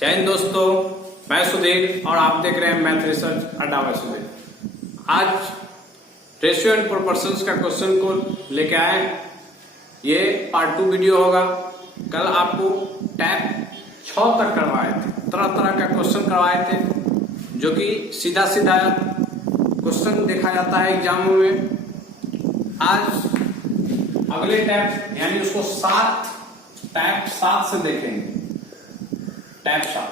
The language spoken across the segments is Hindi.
जय हिंद दोस्तों, मैं सुधीर और आप देख रहे हैं मैथ रिसर्च अड्डा बाय सुधीर। आज रेशियो एंड प्रोपोर्शंस का क्वेश्चन को लेके आए। ये पार्ट 2 वीडियो होगा। कल आपको टैप 6 तक करवाए थे, तरह तरह का क्वेश्चन करवाए थे, जो कि सीधा सीधा क्वेश्चन देखा जाता है एग्जामों में। आज अगले टैप यानी उसको टैप 7 से देखेंगे। टैप 7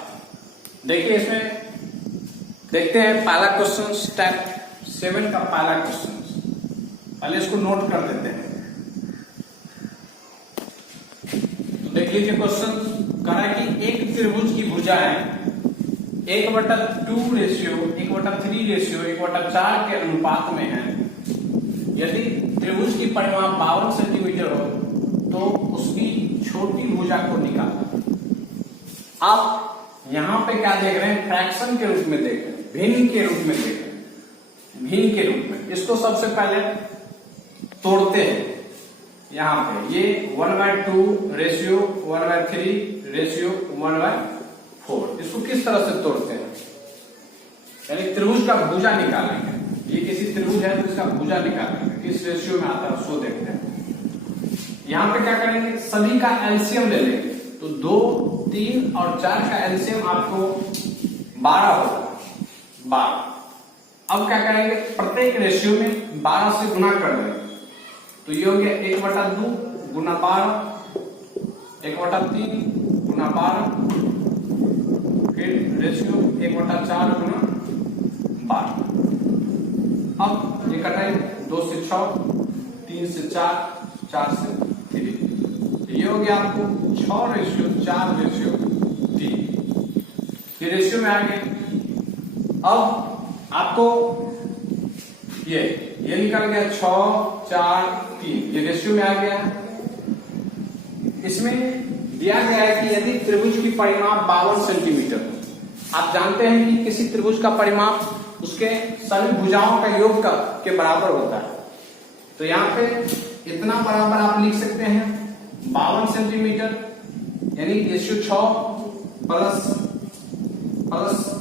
देखिए, इसमें देखते हैं पहला क्वेश्चन, टैप 7 का पहला क्वेश्चन। पहले इसको नोट कर देते हैं। तो देख लीजिए, क्वेश्चन कह रहा है कि एक त्रिभुज की भुजाएं 1/2 रेशियो 1/3 रेशियो 1/4 के अनुपात में है। यदि त्रिभुज की परिमाप 52 सेंटीमीटर हो तो उसकी छोटी भुजा को निकालना। आप यहां पे क्या देख रहे हैं? फ्रैक्शन के रूप में देख रहे हैं, भिन्न के रूप में देख रहे हैं, भिन्न के रूप में। इसको सबसे पहले तोड़ते हैं। यहां पे ये 1/2 रेशियो 1/3 रेशियो 1/4, इसको किस तरह से तोड़ते हैं? यानी त्रिभुज का भुजा निकालेंगे। ये किसी त्रिभुज है तो इसका भुजा निकालेंगे, किस रेशियो में आता है उसको देखते हैं। यहां पे क्या करेंगे? सभी का एलसीएम ले लेंगे। तो 2, 3 और 4 का एलसीएम आपको 12 होगा, 12। अब क्या करेंगे? प्रत्येक रेशियो में 12 से गुना कर देंगे। तो ये हो गया 1/2 गुना 12, 1/3 गुना 12, फिर रेशियो 1/4 गुना 12। अब ये कटाएंगे, 2 से 6, 3 से 4, 4 से 3। ये हो गया आपको 6 रेशियो 4 रेशियो 3। ये रेशियो में आ गए। अब आपको ये निकल गया 6, 4, 3। ये रेशियो में आ गया। इसमें दिया गया है कि यदि त्रिभुज की परिमाप 52 सेंटीमीटर, आप जानते हैं कि किसी त्रिभुज का परिमाप उसके सभी भुजाओं का योग के बराबर होता है। तो यहाँ पे इतना बराबर आप लिख सकते हैं 52 सेंटीमीटर, यानी रेशियो 6 प्लस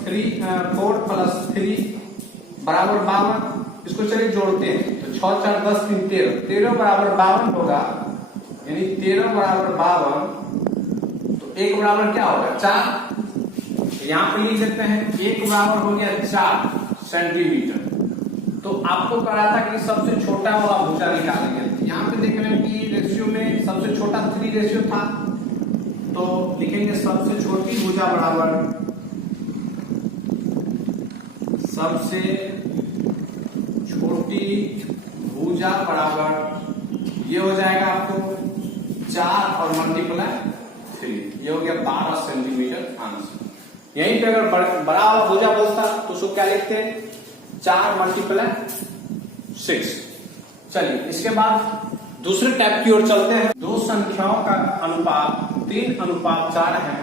3 4 प्लस 3 बराबर 52। इसको चलिए जोड़ते हैं। तो 6, 4, 10, 3, 13 बराबर 52 होगा, यानी 13 बराबर 52। तो 1 बराबर क्या होगा? 4। यहां पे लिख सकते हैं 1 बराबर हो गया 4 सेंटीमीटर। तो आपको कहा था कि सबसे छोटा वाला भुजा निकालेंगे। यहाँ पे देख रहे हैं कि रेशियो में सबसे छोटा 3 रेशियो था, तो लिखेंगे सबसे छोटी भुजा बराबर सबसे छोटी भुजा बराबर ये हो जाएगा आपको 4 और मल्टीप्लाई 3। ये हो गया 12 सेंटीमीटर आंसर। यहीं पे अगर बड़ा वाला भुजा बोलता तो उसको क्या लिखते हैं? 4 मल्टीप्लाई 6। चलिए, इसके बाद दूसरे टैप की ओर चलते हैं। दो संख्याओं का अनुपात 3:4 है।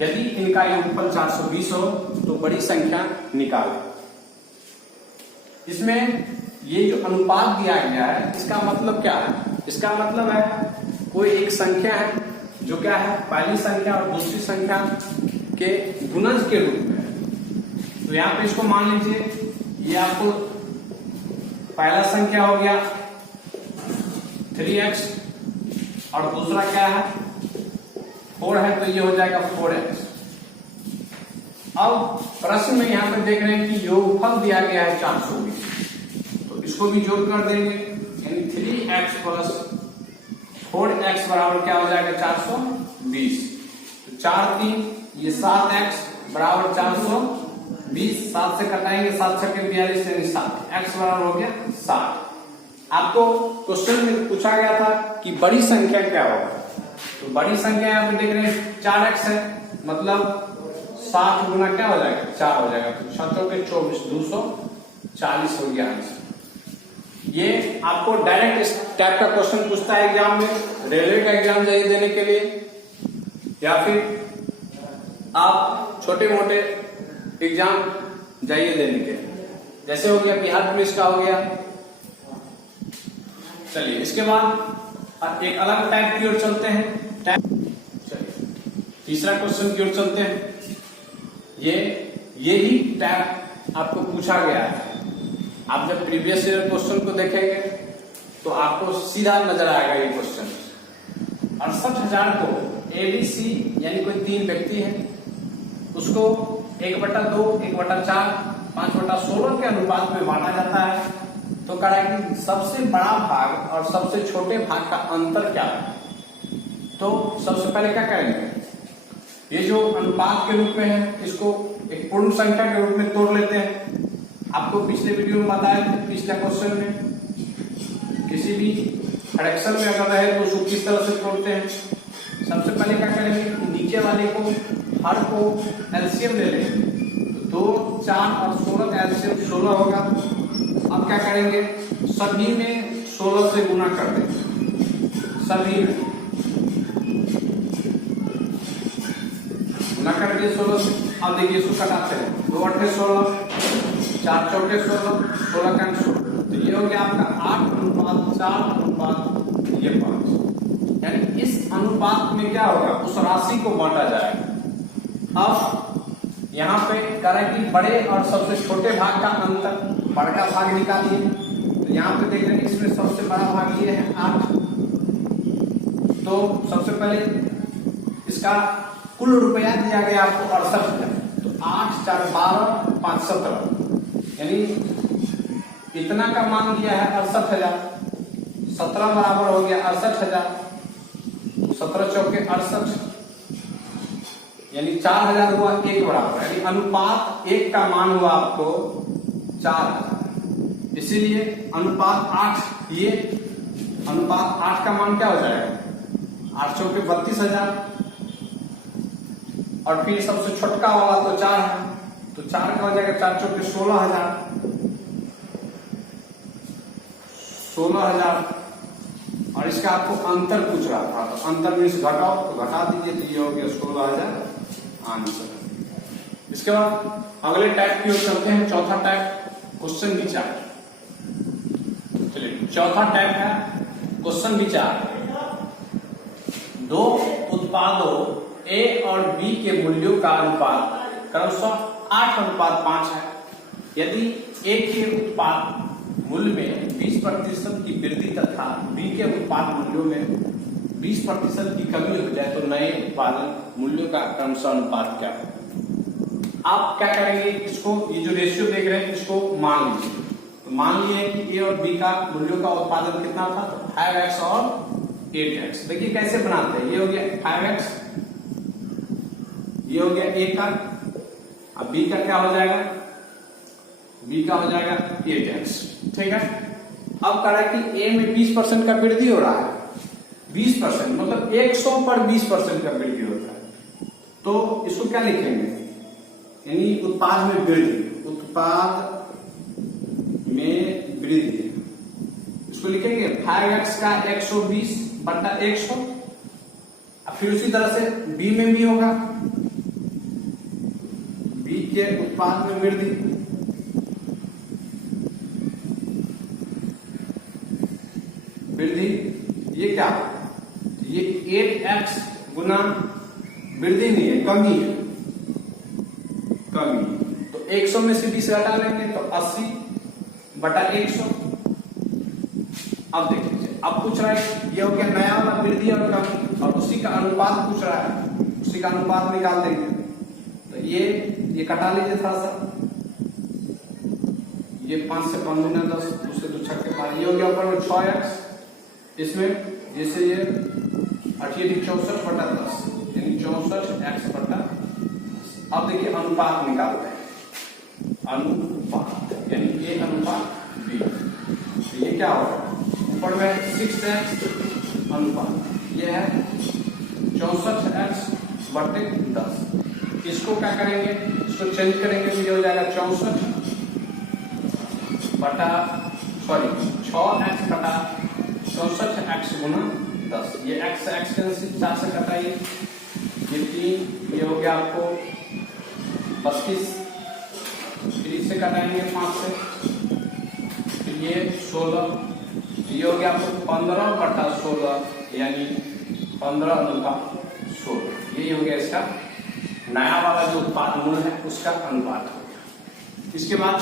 यदि इनका योगफल 420 हो तो बड़ी संख्या निकालें। इसमें ये जो अनुपात दिया गया है, इसका मतलब क्या है? इसका मतलब है कोई एक संख्या है जो क्या है, पहली संख्या और दूसरी संख्या के गुणज के रूप में है। तो यहाँ पे इसको मान लीजिए, ये आपको पहला संख्या हो गया 3x और दूसरा क्या है 4 है, तो ये हो जाएगा 4x। अब प्रश्न में यहां पे देख रहे हैं कि योगफल दिया गया है 420, तो इसको भी जोड़ कर देंगे, यानी 3x प्लस 4x बराबर क्या हो जाएगा? 420। तो 4, 3 ये 7x बराबर 420। 7 से कटाएंगे, 7 छक्के 42 यानी 7। x बराबर हो गया 7। आपको क्वेश्चन में पूछा गया था कि बड़ी संख्या क्या होगा। तो बड़ी संख्या यहाँ पे देख रहे हैं 4x है, मतलब 7 गुना क्या हो जाएगा? 4 हो जाएगा। तो 7 के 24, 240 हो गया आंसर। ये आपको डायरेक्ट इस टाइप का क्वेश्चन पूछता है एग्जाम में, रेलवे का एग्जाम जाइए देने के लिए, या फिर आप छोटे मोटे एग्जाम जाइए देने के, जैसे हो गया बिहार पुलिस का हो गया। चलिए, इसके बाद एक अलग टाइप की ओर चलते हैं। चलिए, तीसरा क्वेश्चन की ओर चलते हैं। ये ही टैग आपको पूछा गया है। आप जब प्रीवियस ईयर क्वेश्चन को देखेंगे तो आपको सीधा नजर आएगा ये क्वेश्चन। 68,000 को एबीसी यानी कोई 3 व्यक्ति है, उसको 1/2, 1/4, 5/16 के अनुपात में बांटा जाता है। तो कह रहा है कि सबसे बड़ा भाग और सबसे छोटे भाग का अंतर क्या है। तो सबसे पहले क्या करेंगे, ये जो अनुपात के रूप में है इसको एक पूर्ण संख्या के रूप में तोड़ लेते हैं। आपको पिछले वीडियो में बताया था, पिछले क्वेश्चन में किसी भी फ्रैक्शन में अगर रहे तो उसको किस तरह से तोड़ते हैं। सबसे पहले क्या करेंगे, नीचे वाले को हर को एलसीएम ले लेंगे। 2, 4 और 16 का एलसीएम 16 होगा। अब क्या करेंगे, सभी में 16 से गुना कर देंगे। सभी में गुना कर दिए 16 से। अब देखिए इसको कटाते हैं, 2 8 16, 4 4 16, 16 का 16। तो ये हो गया आपका 8:4:5। यानी इस अनुपात में क्या होगा, उस राशि को बांटा जाएगा। अब यहाँ पे कह रहा है कि बड़े और सबसे छोटे भाग का अंतर, बड़ा भाग निकालिए। तो यहाँ पे देख रहे हैं इसमें सबसे बड़ा भाग ये है 8। तो सबसे पहले इसका कुल रुपया दिया गया आपको 68,000। तो 8 4 12 5 17, यानी इतना का मान दिया है 68,000। 17 बराबर हो गया 68,000। 17 चौके 68, यानी 4,000 हुआ 1 बराबर, यानी अनुपात 1 का मान हुआ आपको 4,000। इसीलिए अनुपात 8, ये अनुपात 8 का मान क्या हो जाएगा, 8 चौके 32,000। और फिर सबसे छोटका वाला तो 4 है, तो 4 का हो जाएगा 4 चौके 16,000। 16,000। और इसका आपको अंतर पूछ रहा था, तो अंतर में से घटाओ, तो घटा दीजिए, तो ये हो गया 16,000 आंसर। इसके बाद अगले टाइप की ओर चलते हैं। चौथा टाइप क्वेश्चन विचार। चलिए चौथा टाइप है क्वेश्चन विचार। 2 उत्पादों ए और बी के मूल्यों का अनुपात क्रमशः 8:5 है। यदि ए के उत्पाद मूल्य में 20% की वृद्धि तथा बी के उत्पाद मूल्यों में 20% की कमी हो जाए तो नए उत्पादन मूल्यों का क्रमशः अनुपात क्या है। आप क्या करेंगे, इसको ये जो रेशियो देख रहे हैं इसको मान लीजिए। तो मान लिए कि ए और बी का मूल्यों का उत्पादन कितना था, तो 5x और 8x। देखिए कैसे बनाते हैं, ये हो गया 5x, ये हो गया ए का, अब बी का क्या हो जाएगा, बी का हो जाएगा 8x। ठीक है। अब कह रहा है कि ए में 20% का वृद्धि हो रहा है। 20% मतलब 100 पर 20% का वृद्धि होता है। तो इसको क्या लिखेंगे, यानी उत्पाद में वृद्धि, उत्पाद में वृद्धि, इसको लिखेंगे 5x का 120 बटा 100। फिर उसी तरह से बी में भी होगा, बी के उत्पाद में वृद्धि, ये क्या, ये 8x गुना वृद्धि नहीं है, कमी है, कमी। तो 100 में से 20 घटा लेंगे तो 80 बटा 100। अब देख लीजिए, अब पूछ रहा है ये हो गया नया वाला वृद्धि और कमी, और उसी का अनुपात पूछ रहा है, उसी का अनुपात निकाल देंगे। तो ये कटा लीजिए थोड़ा सा, ये 5 से 5 गुना 10, दूसरे 2 छक्के 5, ये हो गया ऊपर में 6x। इसमें जैसे ये 64 बटा 10, यानी 64x बटा। अब देखिए अनुपात निकालते हैं, अनुपात यानी ये अनुपात बी। तो ये क्या होगा, ऊपर में 6x अनुपात, ये है 64x बटे 10। इसको क्या करेंगे, इसको चेंज करेंगे तो ये हो जाएगा 64 बटा 6x बटा 64x गुना 10। ये x x कैंसिल, 4 से कटाइए, ये 3, ये हो गया आपको 32, फिर इससे कटाएंगे 5 से, फिर ये 16, ये हो गया आपको 15 बटा 16, यानी 15 अनुपात छोड़, यही हो गया इसका नया वाला जो उत्पाद मूल्य है उसका अनुपात हो गया। इसके बाद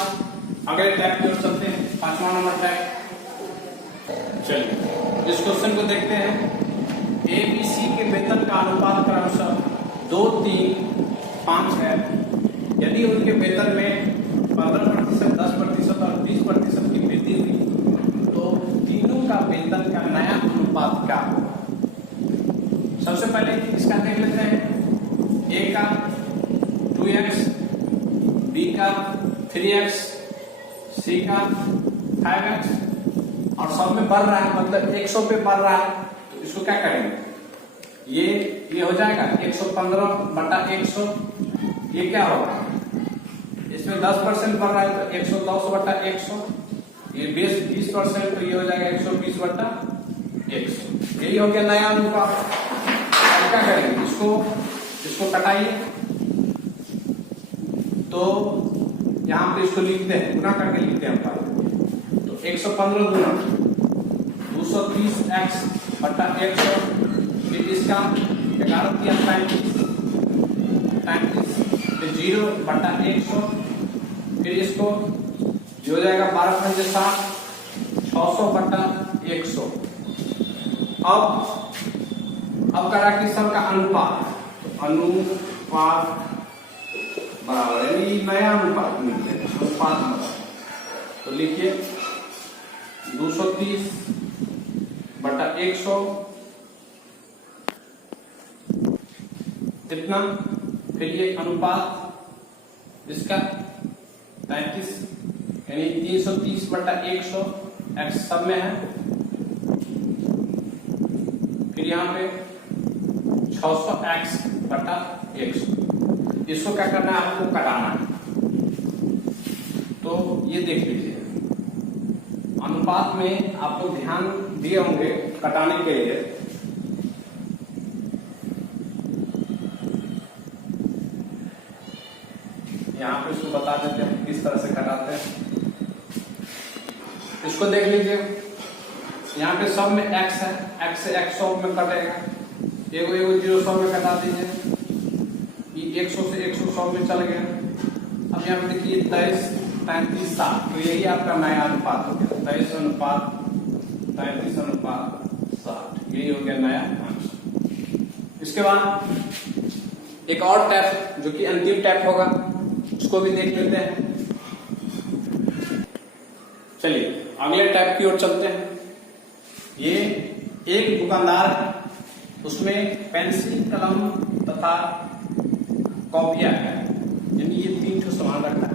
अगले टैब की ओर चलते हैं, 5वां नंबर टैब। चलिए इस क्वेश्चन को देखते हैं। ABC के वेतन का अनुपात क्रमशः 2, 3, 5 है। यदि उनके वेतन में 15%, 10% और 20% की वृद्धि हुई तो तीनों का वेतन का नया अनुपात क्या होगा? सबसे पहले इसका देख लेते हैं। A का 2x, B का 3x, C का 5x और सब में बढ़ रहा है, मतलब 100 पे बढ़ रहा है, तो इसको क्या करेंगे? ये हो जाएगा 115/100। ये क्या होगा? इसमें 10% बढ़ रहा है तो 110/100। ये 20%, तो ये हो जाएगा 120/100। यही हो गया नया अनुपात। अब क्या करेंगे? इसको कटाइए, तो यहां पे इसको लिखते हैं, गुना करके लिखते हैं हम। तो 115 गुना 230x/100, फिर इसका 11 दिया 35, फिर 0/100, फिर इसको जो हो जाएगा 12×60, 600/100। अब करा कि सबका अनुपात, तो अनुपात बराबर यानी नया अनुपात मिल गया, अनुपात बराबर, तो लिखिए 230/100 कितना, फिर ये अनुपात इसका 35 यानी 330/100, x सब में है, फिर यहाँ पे 600x/100। इसको क्या करना है? आपको कटाना है। तो ये देख लीजिए, अनुपात में आप लोग ध्यान दिए होंगे कटाने के लिए। यहाँ पे इसको बता देते हैं किस तरह से कटाते हैं। इसको देख लीजिए, यहाँ पे सब में x है, x से x 100 में कटेगा, एगो 0 100 में कटा दीजिए, ये 100 से 100 में चल गया। अब यहाँ पे देखिए 23, 35, 60, तो यही आपका नया अनुपात हो गया, 23:35:60, यही हो गया नया आंसर। इसके बाद एक और टैप जो कि अंतिम टैप होगा, उसको भी देख लेते हैं। चलिए अगले टैप की ओर चलते हैं। ये एक दुकानदार है, उसमें पेंसिल, कलम तथा कॉपियां है, यानी ये 3 ठो सामान रखा है।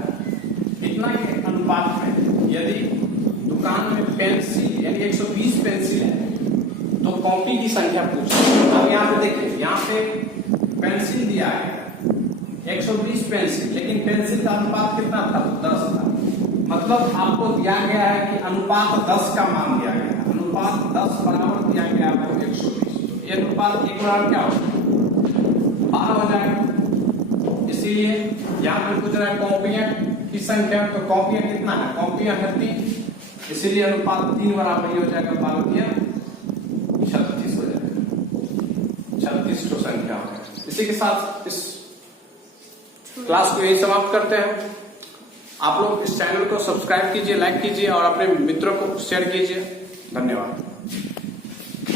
इतना के अनुपात में यदि दुकान में पेंसिल यानी 120 पेंसिल है तो कॉपी की संख्या पूछे। अब यहाँ पे देखिए, यहाँ पे पेंसिल दिया है 120 पेंसिल, लेकिन पेंसिल का अनुपात कितना था? 10 था। मतलब आपको दिया गया है कि अनुपात 10 का मान दिया गया है, अनुपात 10 बराबर दिया गया आपको 120। ये अनुपात एक बराबर क्या होगा? 12 हो जाएगा। इसीलिए यहाँ पे पूछ रहा है कॉपियां की संख्या, तो कॉपियां कितना है? कॉपियां है 3, इसीलिए अनुपात 3 बराबर हो जाएगा, 12 36 हो जाएगा, 36 तो संख्या हो जाएगा। इसी के साथ इस क्लास को यही समाप्त करते हैं। आप लोग इस चैनल को सब्सक्राइब कीजिए, लाइक कीजिए और अपने मित्रों को शेयर कीजिए। धन्यवाद।